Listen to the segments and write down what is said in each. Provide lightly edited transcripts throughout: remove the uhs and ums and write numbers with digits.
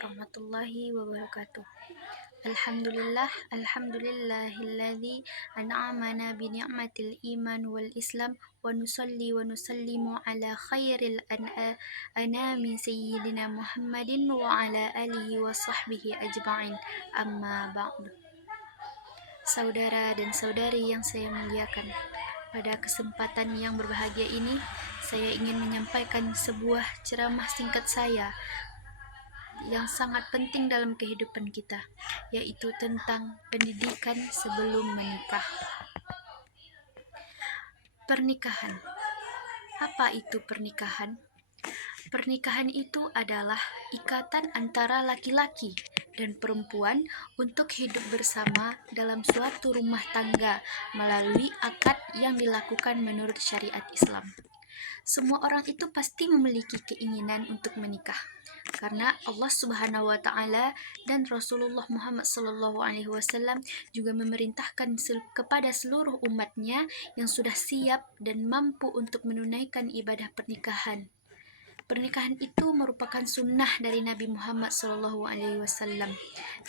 warahmatullahi wabarakatuh. Alhamdulillahilladzi an'amana bi ni'matil iman wal islam wa nusalli wa nusallimu ala khairil anami sayyidina Muhammadin wa ala alihi wa sahbihi ajma'in. Amma ba'du. Saudara dan saudari yang saya muliakan, pada kesempatan yang berbahagia ini saya ingin menyampaikan sebuah ceramah singkat saya yang sangat penting dalam kehidupan kita, yaitu tentang pendidikan sebelum menikah. Pernikahan. Apa itu pernikahan? Pernikahan itu adalah ikatan antara laki-laki dan perempuan untuk hidup bersama dalam suatu rumah tangga melalui akad yang dilakukan menurut syariat Islam. Semua orang itu pasti memiliki keinginan untuk menikah, karena Allah Subhanahu wa taala dan Rasulullah Muhammad SAW juga memerintahkan kepada seluruh umatnya yang sudah siap dan mampu untuk menunaikan ibadah pernikahan. Pernikahan itu merupakan sunnah dari Nabi Muhammad SAW.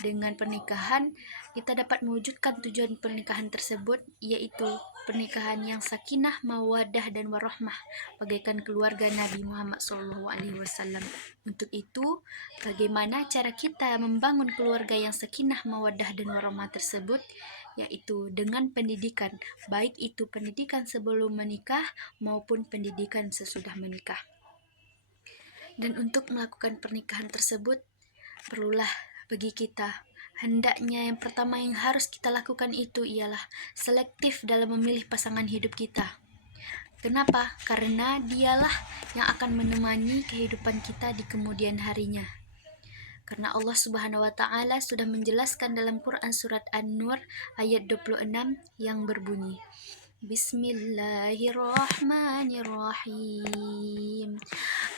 Dengan pernikahan, kita dapat mewujudkan tujuan pernikahan tersebut, yaitu pernikahan yang sakinah, mawaddah, dan warahmah, bagaikan keluarga Nabi Muhammad SAW. Untuk itu, bagaimana cara kita membangun keluarga yang sakinah, mawaddah, dan warahmah tersebut? Yaitu dengan pendidikan, baik itu pendidikan sebelum menikah maupun pendidikan sesudah menikah. Dan untuk melakukan pernikahan tersebut, perlulah bagi kita, hendaknya yang pertama yang harus kita lakukan itu ialah selektif dalam memilih pasangan hidup kita. Kenapa? Karena dialah yang akan menemani kehidupan kita di kemudian harinya. Karena Allah Subhanahu wa taala sudah menjelaskan dalam Quran surat An-Nur ayat 26 yang berbunyi, Bismillahirrahmanirrahim.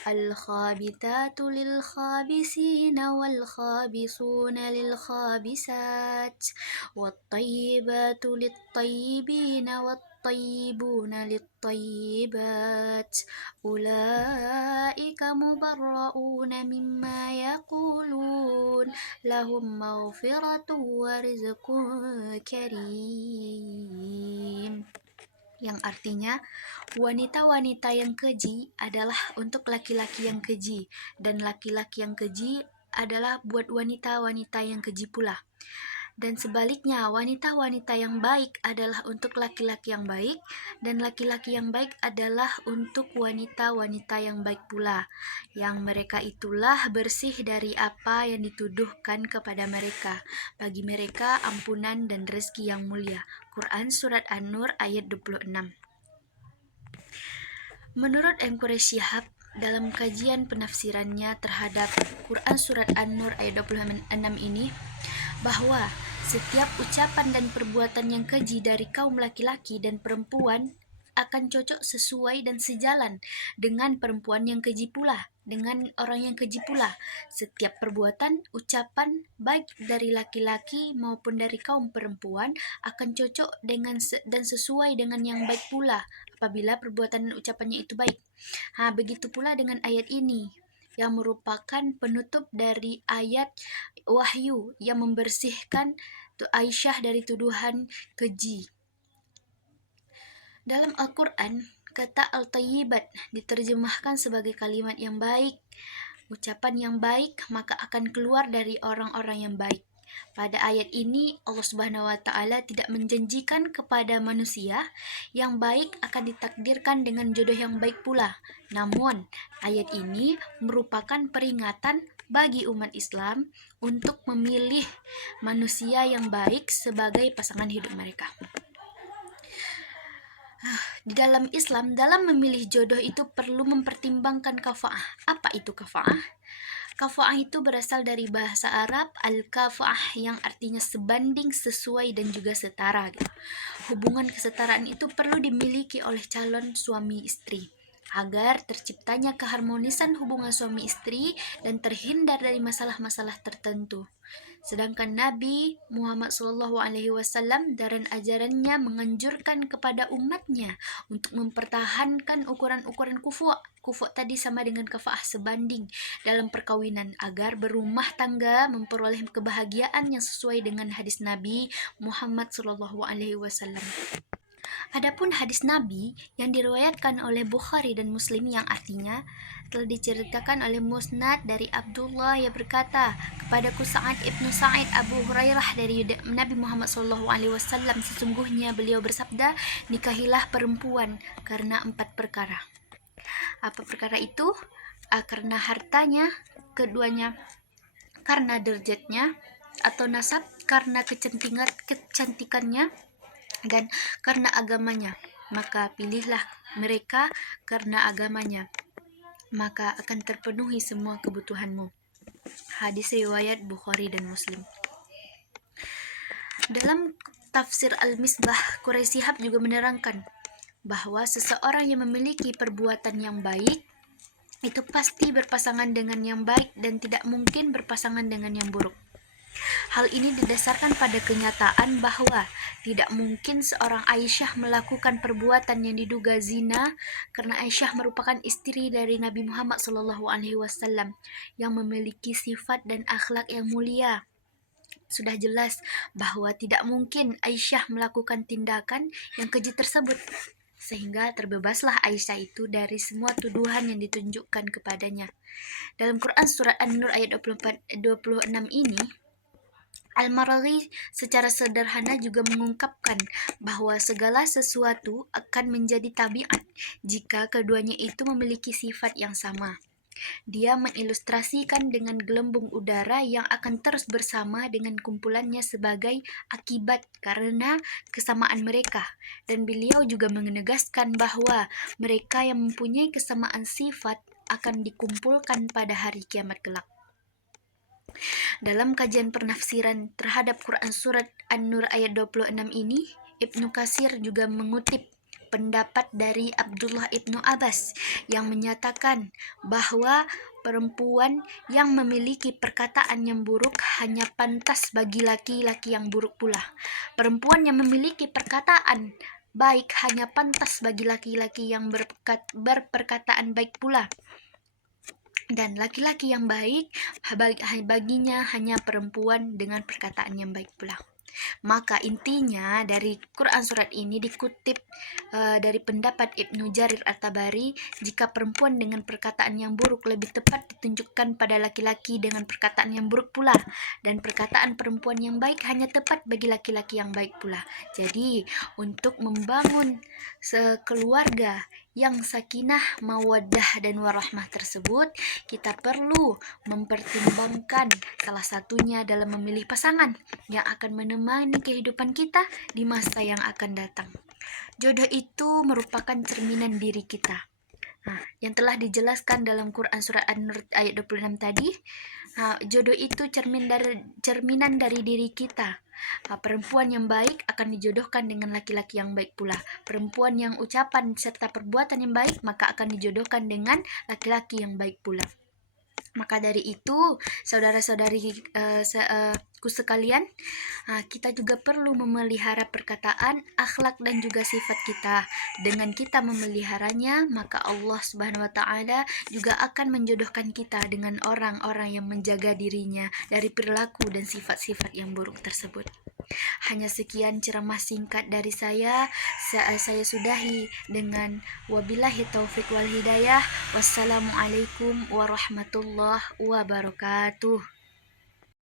Al-khabithatu lil-khabisina wal-khabisuna lil-khabisat wat-tayyibatu lit-tayyibina wat-tayyibuna lit-tayyibat ulaika mubarra'una mimma yaqulun lahum maghfiratun wa rizqun karim. Yang artinya, wanita-wanita yang keji adalah untuk laki-laki yang keji, dan laki-laki yang keji adalah buat wanita-wanita yang keji pula. Dan sebaliknya, wanita-wanita yang baik adalah untuk laki-laki yang baik, dan laki-laki yang baik adalah untuk wanita-wanita yang baik pula, yang mereka itulah bersih dari apa yang dituduhkan kepada mereka. Bagi mereka ampunan dan rezeki yang mulia. Quran Surat An-Nur ayat 26. Menurut M. Quraish Shihab, dalam kajian penafsirannya terhadap Quran Surat An-Nur ayat 26 ini, bahwa setiap ucapan dan perbuatan yang keji dari kaum laki-laki dan perempuan akan cocok sesuai dan sejalan dengan perempuan yang keji pula, dengan orang yang keji pula. Setiap perbuatan, ucapan baik dari laki-laki maupun dari kaum perempuan akan cocok dengan dan sesuai dengan yang baik pula apabila perbuatan dan ucapannya itu baik. Begitu pula dengan ayat ini yang merupakan penutup dari ayat Wahyu yang membersihkan Aisyah dari tuduhan keji. Dalam Al-Quran, kata al-tayyibat diterjemahkan sebagai kalimat yang baik, ucapan yang baik, maka akan keluar dari orang-orang yang baik. Pada ayat ini, Allah Subhanahu wa taala tidak menjanjikan kepada manusia yang baik akan ditakdirkan dengan jodoh yang baik pula. Namun, ayat ini merupakan peringatan bagi umat Islam untuk memilih manusia yang baik sebagai pasangan hidup mereka. Di dalam Islam, dalam memilih jodoh itu perlu mempertimbangkan kafa'ah. Apa itu kafa'ah? Kafa'ah itu berasal dari bahasa Arab al-kafa'ah yang artinya sebanding, sesuai, dan juga setara. Hubungan kesetaraan itu perlu dimiliki oleh calon suami istri agar terciptanya keharmonisan hubungan suami istri dan terhindar dari masalah-masalah tertentu. Sedangkan Nabi Muhammad SAW dan ajarannya menganjurkan kepada umatnya untuk mempertahankan ukuran-ukuran kufu tadi sama dengan kafa'ah sebanding dalam perkawinan agar berumah tangga memperoleh kebahagiaan yang sesuai dengan hadis Nabi Muhammad SAW. Adapun hadis Nabi yang diriwayatkan oleh Bukhari dan Muslim yang artinya telah diceritakan oleh Musnad dari Abdullah yang berkata, kepadaku Sa'ad ibnu Sa'id Abu Hurairah dari Nabi Muhammad SAW, sesungguhnya beliau bersabda, nikahilah perempuan karena 4 perkara. Apa perkara itu? Karena hartanya, keduanya karena derajatnya atau nasab, karena kecantikannya, dan karena agamanya. Maka pilihlah mereka karena agamanya, maka akan terpenuhi semua kebutuhanmu. Hadis riwayat Bukhari dan Muslim. Dalam tafsir Al-Misbah, Quraisy Shihab juga menerangkan bahwa seseorang yang memiliki perbuatan yang baik itu pasti berpasangan dengan yang baik dan tidak mungkin berpasangan dengan yang buruk. Hal ini didasarkan pada kenyataan bahwa tidak mungkin seorang Aisyah melakukan perbuatan yang diduga zina karena Aisyah merupakan istri dari Nabi Muhammad SAW yang memiliki sifat dan akhlak yang mulia. Sudah jelas bahwa tidak mungkin Aisyah melakukan tindakan yang keji tersebut, sehingga terbebaslah Aisyah itu dari semua tuduhan yang ditunjukkan kepadanya. Dalam Quran surat An-Nur ayat 26 ini, Al-Maraghi secara sederhana juga mengungkapkan bahwa segala sesuatu akan menjadi tabiat jika keduanya itu memiliki sifat yang sama. Dia mengilustrasikan dengan gelembung udara yang akan terus bersama dengan kumpulannya sebagai akibat karena kesamaan mereka. Dan beliau juga menegaskan bahwa mereka yang mempunyai kesamaan sifat akan dikumpulkan pada hari kiamat kelak. Dalam kajian penafsiran terhadap Quran surat An-Nur ayat 26 ini, Ibnu Katsir juga mengutip pendapat dari Abdullah ibnu Abbas yang menyatakan bahwa perempuan yang memiliki perkataan yang buruk hanya pantas bagi laki-laki yang buruk pula. Perempuan yang memiliki perkataan baik hanya pantas bagi laki-laki yang berperkataan baik pula. Dan laki-laki yang baik baginya hanya perempuan dengan perkataan yang baik pula. Maka intinya dari Quran surat ini dikutip dari pendapat Ibnu Jarir At-Tabari, jika perempuan dengan perkataan yang buruk lebih tepat ditunjukkan pada laki-laki dengan perkataan yang buruk pula, dan perkataan perempuan yang baik hanya tepat bagi laki-laki yang baik pula. Jadi untuk membangun sekeluarga yang sakinah, mawaddah, dan warahmah tersebut, kita perlu mempertimbangkan salah satunya dalam memilih pasangan yang akan menemani kehidupan kita di masa yang akan datang. Jodoh itu merupakan cerminan diri kita. Yang telah dijelaskan dalam Quran surat An-Nur ayat 26 tadi, jodoh itu cerminan dari diri kita. Perempuan yang baik akan dijodohkan dengan laki-laki yang baik pula. Perempuan yang ucapan serta perbuatan yang baik maka akan dijodohkan dengan laki-laki yang baik pula. Maka dari itu, saudara-saudariku sekalian, kita juga perlu memelihara perkataan, akhlak, dan juga sifat kita. Dengan kita memeliharanya, maka Allah Subhanahu wa Ta'ala juga akan menjodohkan kita dengan orang-orang yang menjaga dirinya dari perilaku dan sifat-sifat yang buruk tersebut. Hanya sekian ceramah singkat dari saya sudahi dengan wabillahi taufik wal hidayah. Wassalamualaikum warahmatullahi wabarakatuh.